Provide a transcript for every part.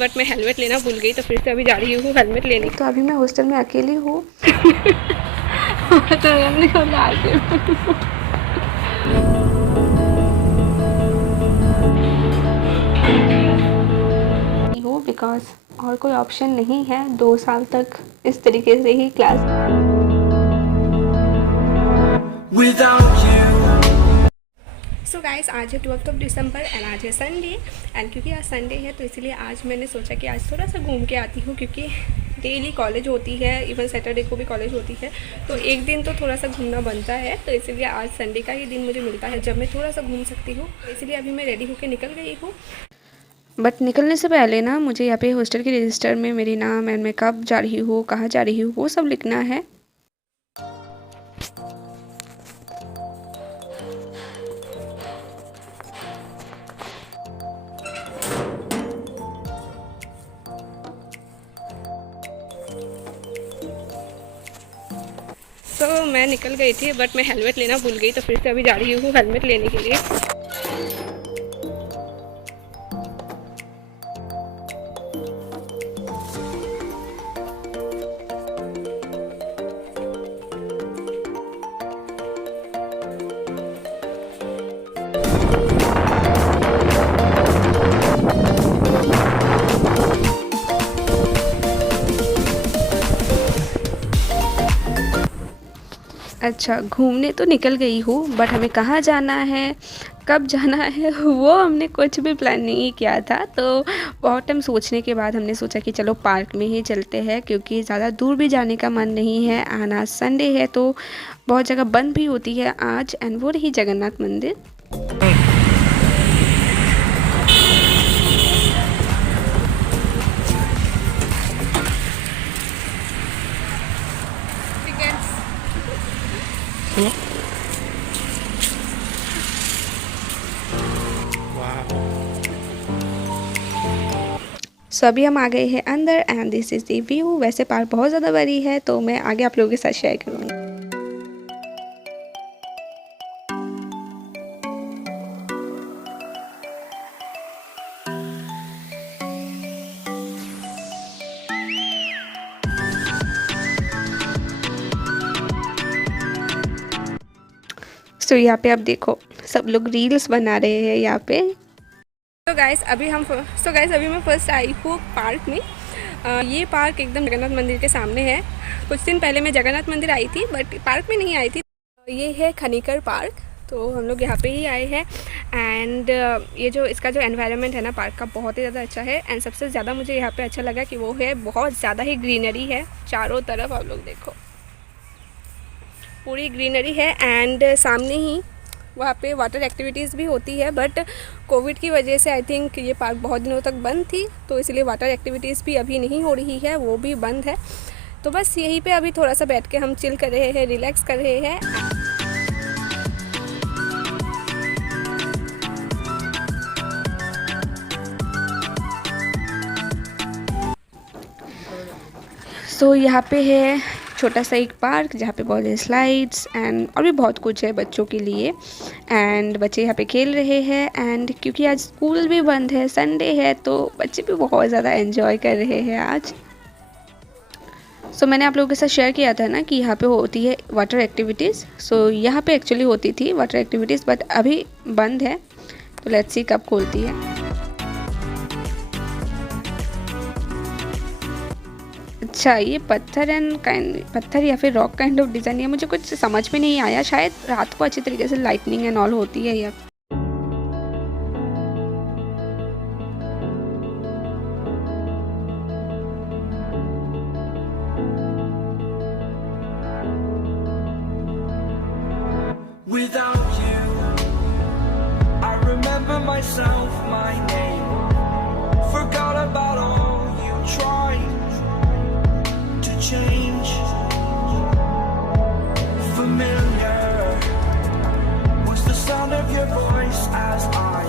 But मैं helmet लेना भूल गई, तो फिर से अभी जा रही हूँ हेलमेट लेने। तो अभी मैं हॉस्टल में अकेली हूँ। तो हमने हूँ बिकॉज और कोई ऑप्शन नहीं है 2 साल तक इस तरीके से ही क्लास। सो गाइस, आज है 12 दिसंबर एंड आज है संडे। एंड क्योंकि आज संडे है तो इसीलिए आज मैंने सोचा कि आज थोड़ा सा घूम के आती हूँ, क्योंकि डेली कॉलेज होती है, इवन सैटरडे को भी कॉलेज होती है, तो एक दिन तो थोड़ा सा घूमना बनता है। तो इसीलिए आज संडे का ही दिन मुझे मिलता है जब मैं थोड़ा सा घूम सकती हूँ। तो इसीलिए अभी मैं रेडी होकर निकल गई हूँ। बट निकलने से पहले ना मुझे यहाँ पे हॉस्टल के रजिस्टर में मेरी नाम एंड मैं कब जा रही हूँ, कहाँ जा रही हूँ, वो सब लिखना है। तो मैं निकल गई थी बट मैं हेलमेट लेना भूल गई, तो फिर से अभी जा रही हूँ हेलमेट लेने के लिए। अच्छा, घूमने तो निकल गई हूँ बट हमें कहाँ जाना है, कब जाना है, वो हमने कुछ भी प्लान नहीं किया था। तो बहुत टाइम सोचने के बाद हमने सोचा कि चलो पार्क में ही चलते हैं, क्योंकि ज़्यादा दूर भी जाने का मन नहीं है। एंड आज संडे है तो बहुत जगह बंद भी होती है आज, एंड वो रही जगन्नाथ मंदिर। सो अभी हम आ गए हैं अंदर and this is the view. वैसे पार्क बहुत ज़्यादा बड़ी है तो मैं आगे आप लोगों के साथ शेयर करूँगी। सो यहाँ पे आप देखो सब लोग रील्स बना रहे हैं यहाँ पे। तो गाइस अभी मैं फर्स्ट आई हूँ पार्क में। ये पार्क एकदम जगन्नाथ मंदिर के सामने है। कुछ दिन पहले मैं जगन्नाथ मंदिर आई थी बट पार्क में नहीं आई थी। ये है खनिकर पार्क, तो हम लोग यहाँ पे ही आए हैं। एंड ये जो इसका जो एनवायरनमेंट है ना पार्क का, बहुत ही ज़्यादा अच्छा है। एंड सबसे ज़्यादा मुझे यहाँ पे अच्छा लगा कि वो है बहुत ज़्यादा ही ग्रीनरी है चारों तरफ। आप लोग देखो पूरी ग्रीनरी है। एंड सामने ही वहाँ पे वाटर एक्टिविटीज़ भी होती है, बट कोविड की वजह से आई थिंक ये पार्क बहुत दिनों तक बंद थी, तो इसलिए वाटर एक्टिविटीज़ भी अभी नहीं हो रही है, वो भी बंद है। तो बस यहीं पे अभी थोड़ा सा बैठ के हम चिल कर रहे हैं, रिलैक्स कर रहे हैं। सो यहाँ पे है छोटा सा एक पार्क जहाँ पे बहुत स्लाइड्स एंड और भी बहुत कुछ है बच्चों के लिए। एंड बच्चे यहाँ पे खेल रहे हैं। एंड क्योंकि आज स्कूल भी बंद है, संडे है, तो बच्चे भी बहुत ज़्यादा एंजॉय कर रहे हैं आज। सो मैंने आप लोगों के साथ शेयर किया था ना कि यहाँ पे होती है वाटर एक्टिविटीज़। सो यहाँ पे एक्चुअली होती थी वाटर एक्टिविटीज़ बट अभी बंद है, तो लेट्स सी कब खोलती है। अच्छा, ये पत्थर या फिर रॉक काइंड ऑफ डिज़ाइन, ये मुझे कुछ समझ में नहीं आया। शायद रात को अच्छी तरीके से लाइटनिंग एंड ऑल होती है या Without you, I remember myself, my name. Forgot about all you tried to change. Familiar was the sound of your voice as I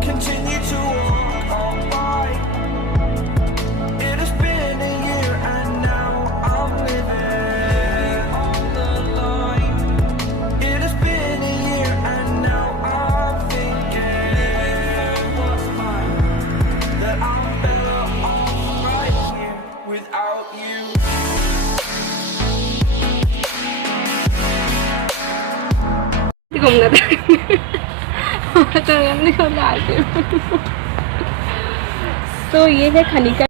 continue to walk on by. It has been a year and now I'm living on the line. It has been a year and now I'm thinking what's mine, that I'm better. ना तो हमने खोला तो ये है खनिका।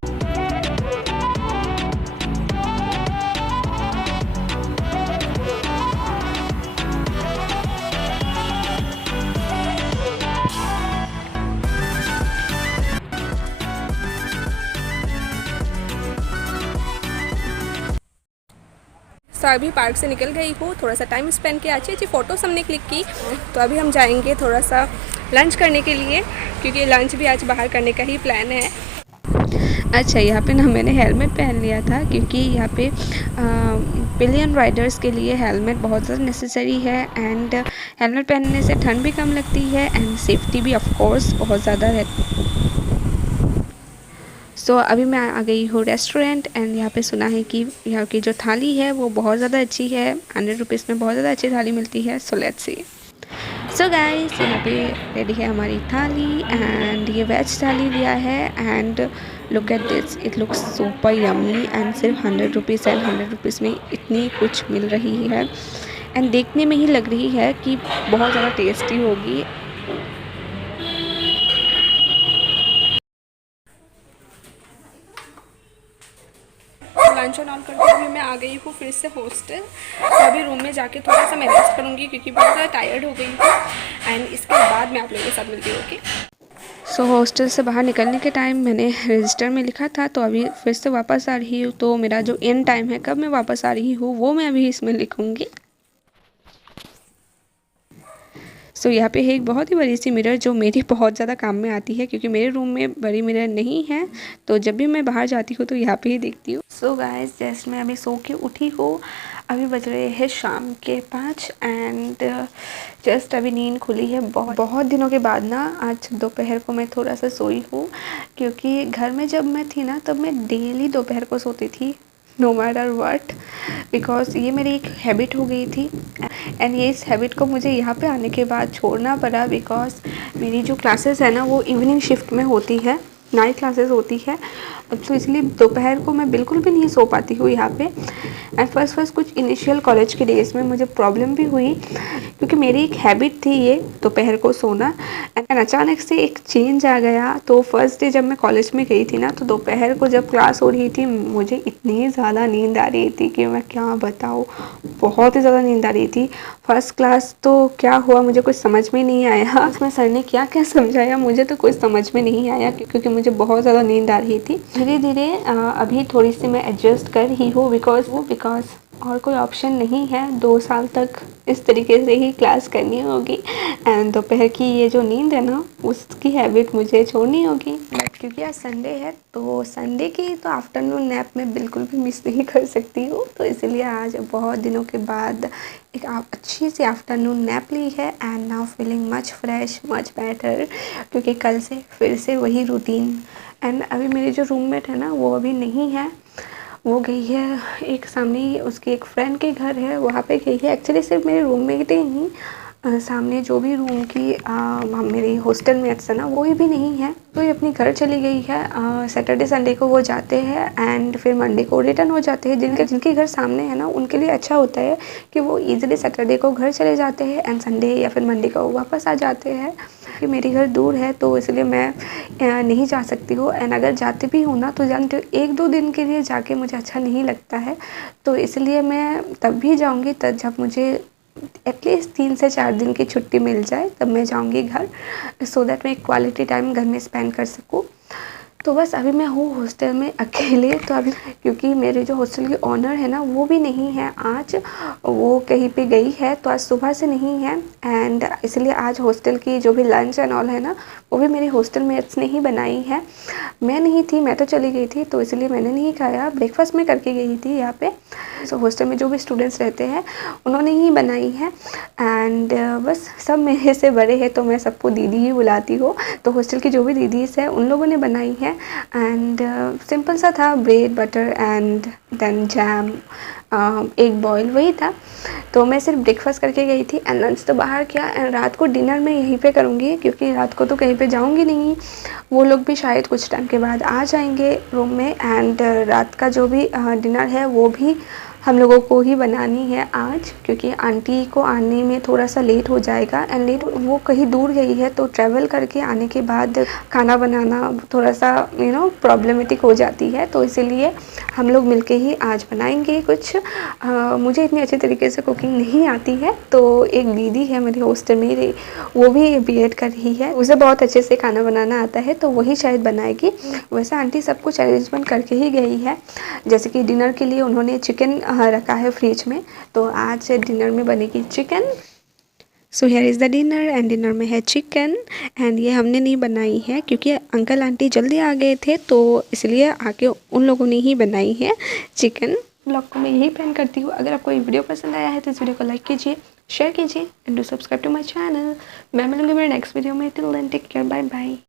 तो अभी park से निकल गई हूँ, थोड़ा सा टाइम स्पेंड किया, अच्छी अच्छी फ़ोटोज़ हमने क्लिक की। तो अभी हम जाएंगे थोड़ा सा लंच करने के लिए, क्योंकि लंच भी आज बाहर करने का ही प्लान है। अच्छा, यहाँ पे ना मैंने हेलमेट पहन लिया था, क्योंकि यहाँ पे पिलियन राइडर्स के लिए हेलमेट बहुत ज़्यादा नेसेसरी है। एंड हेलमेट पहनने से ठंड भी कम लगती है एंड सेफ्टी भी ऑफ कोर्स बहुत ज़्यादा रहती है। सो अभी मैं आ गई हूँ रेस्टोरेंट एंड यहाँ पे सुना है कि यहाँ की जो थाली है वो बहुत ज़्यादा अच्छी है, 100 रुपीज़ में बहुत ज़्यादा अच्छी थाली मिलती है। So let's see. So guys, यहाँ पे रेडी है हमारी थाली एंड ये वेज थाली लिया है। And look at this, it looks super yummy and सिर्फ 100 रुपीज़ एंड 100 रुपीज़ में इतनी कुछ मिल रही है एंड देखने में ही लग रही है कि बहुत ज़्यादा टेस्टी होगी। लंच ऑन करके अभी मैं आ गई हूँ फिर से हॉस्टल। तो अभी रूम में जाके थोड़ा सा मैं रेस्ट करूँगी, क्योंकि बहुत ज़्यादा टायर्ड हो गई हूँ। एंड इसके बाद मैं आप लोगों के साथ मिलती हूँ। ओके। सो हॉस्टल से बाहर निकलने के टाइम मैंने रजिस्टर में लिखा था, तो अभी फिर से वापस आ रही हूँ। तो मेरा जो एंड टाइम है कब मैं वापस आ रही हूँ वो मैं अभी इसमें लिखूँगी। सो यहाँ पे है एक बहुत ही बड़ी सी मिरर जो मेरी बहुत ज़्यादा काम में आती है, क्योंकि मेरे रूम में बड़ी मिरर नहीं है। तो जब भी मैं बाहर जाती हूँ तो यहाँ पे ही देखती हूँ। सो गाइस, जस्ट मैं अभी सो के उठी हूँ। अभी बज रहे हैं शाम के 5 एंड जस्ट अभी नींद खुली है। बहुत दिनों के बाद ना आज दोपहर को मैं थोड़ा सा सोई हूँ, क्योंकि घर में जब मैं थी ना तब मैं डेली दोपहर को सोती थी, नो मैटर व्हाट, बिकॉज ये मेरी एक हैबिट हो गई थी। एंड ये इस हैबिट को मुझे यहाँ पे आने के बाद छोड़ना पड़ा, बिकॉज मेरी जो क्लासेस है ना वो इवनिंग शिफ्ट में होती है, नाइट क्लासेस होती है। तो इसलिए दोपहर को मैं बिल्कुल भी नहीं सो पाती हूँ यहाँ पे। एंड फर्स्ट कुछ इनिशियल कॉलेज के डेज़ में मुझे प्रॉब्लम भी हुई, क्योंकि मेरी एक हैबिट थी ये दोपहर को सोना। एंड अचानक से एक चेंज आ गया। तो फर्स्ट डे जब मैं कॉलेज में गई थी ना, तो दोपहर को जब क्लास हो रही थी मुझे इतनी ज़्यादा नींद आ रही थी कि मैं क्या बताऊँ, बहुत ही ज़्यादा नींद आ रही थी। फर्स्ट क्लास तो क्या हुआ मुझे कुछ समझ में नहीं आया, उसमें सर ने क्या क्या समझाया मुझे तो कुछ समझ में नहीं आया, क्योंकि मुझे बहुत ज़्यादा नींद आ रही थी। धीरे धीरे अभी थोड़ी सी मैं एडजस्ट कर रही हूँ, बिकॉज और कोई ऑप्शन नहीं है। 2 साल तक इस तरीके से ही क्लास करनी होगी एंड दोपहर की ये जो नींद है ना उसकी हैबिट मुझे छोड़नी होगी। बट क्योंकि आज संडे है तो संडे की तो आफ्टरनून नैप में बिल्कुल भी मिस नहीं कर सकती हूँ। तो इसीलिए आज बहुत दिनों के बाद एक अच्छी सी आफ्टरनून नैप ली है and now feeling much fresh, much better, क्योंकि कल से फिर से वही रूटीन। एंड अभी मेरी जो रूममेट है ना वो अभी नहीं है, वो गई है एक सामने ही उसकी एक फ्रेंड के घर है, वहाँ पे गई है। एक्चुअली सिर्फ मेरे रूममेट ही नहीं, सामने जो भी रूम की मेरी हॉस्टल मेट्स है ना वो भी नहीं है, तो ये अपनी घर चली गई है। सैटरडे संडे को वो जाते हैं एंड फिर मंडे को रिटर्न हो जाते हैं। जिनके घर सामने है ना उनके लिए अच्छा होता है कि वो ईजिली सैटरडे को घर चले जाते हैं एंड संडे या फिर मंडे को वापस आ जाते हैं। कि मेरी घर दूर है तो इसलिए मैं नहीं जा सकती हूँ। एंड अगर जाती भी हूँ ना तो जानते हो 1-2 दिन के लिए जाके मुझे अच्छा नहीं लगता है, तो इसलिए मैं तब भी जाऊँगी तब जब मुझे एटलीस्ट 3 से 4 दिन की छुट्टी मिल जाए, तब मैं जाऊँगी घर, सो दैट मैं क्वालिटी टाइम घर में स्पेंड कर सकूँ। तो बस अभी मैं हूँ हॉस्टल में अकेले। तो अभी क्योंकि मेरे जो हॉस्टल की ओनर है ना वो भी नहीं है आज, वो कहीं पे गई है, तो आज सुबह से नहीं है। एंड इसलिए आज हॉस्टल की जो भी लंच एंड ऑल है ना वो भी मेरी हॉस्टल मेट्स ने ही बनाई है। मैं नहीं थी, मैं तो चली गई थी, तो इसलिए मैंने नहीं खाया। ब्रेकफास्ट में करके गई थी यहाँ पे। सो हॉस्टल में जो भी स्टूडेंट्स रहते हैं उन्होंने ही बनाई है। एंड बस सब मेरे से बड़े हैं तो मैं सबको दीदी ही बुलाती हूँ। तो हॉस्टल की जो भी दीदीज़ हैं उन लोगों ने बनाई है। एंड सिंपल सा था, bread butter and then jam, egg boil, वही था। तो मैं सिर्फ ब्रेकफास्ट करके गई थी एंड लंच तो बाहर किया। एंड रात को डिनर मैं यहीं पे करूँगी, क्योंकि रात को तो कहीं पे जाऊँगी नहीं। वो लोग भी शायद कुछ टाइम के बाद आ जाएंगे रूम में। एंड रात का जो भी डिनर है वो भी हम लोगों को ही बनानी है आज, क्योंकि आंटी को आने में थोड़ा सा लेट हो जाएगा एंड लेट वो कहीं दूर गई है, तो ट्रैवल करके आने के बाद खाना बनाना थोड़ा सा प्रॉब्लमेटिक हो जाती है, तो इसीलिए हम लोग मिलके ही आज बनाएंगे कुछ। मुझे इतनी अच्छी तरीके से कुकिंग नहीं आती है, तो एक दीदी है मेरी हॉस्टल में, वो भी बीएड कर रही है, उसे बहुत अच्छे से खाना बनाना आता है, तो वही शायद बनाएगी। वैसे आंटी सब कुछ अरेंजमेंट करके ही गई है, जैसे कि डिनर के लिए उन्होंने चिकन रखा है फ्रिज में, तो आज डिनर में बनेगी chicken. So here is the dinner and dinner में है चिकन एंड ये हमने नहीं बनाई है क्योंकि अंकल आंटी जल्दी आ गए थे, तो इसलिए आके उन लोगों ने ही बनाई है चिकन। ब्लॉग को मैं यही प्लान करती हूँ। अगर आपको ये वीडियो पसंद आया है तो इस वीडियो को लाइक कीजिए, शेयर कीजिए and do subscribe to my channel. मैं मिलूंगी मेरे नेक्स्ट वीडियो में। Till then take care, bye bye.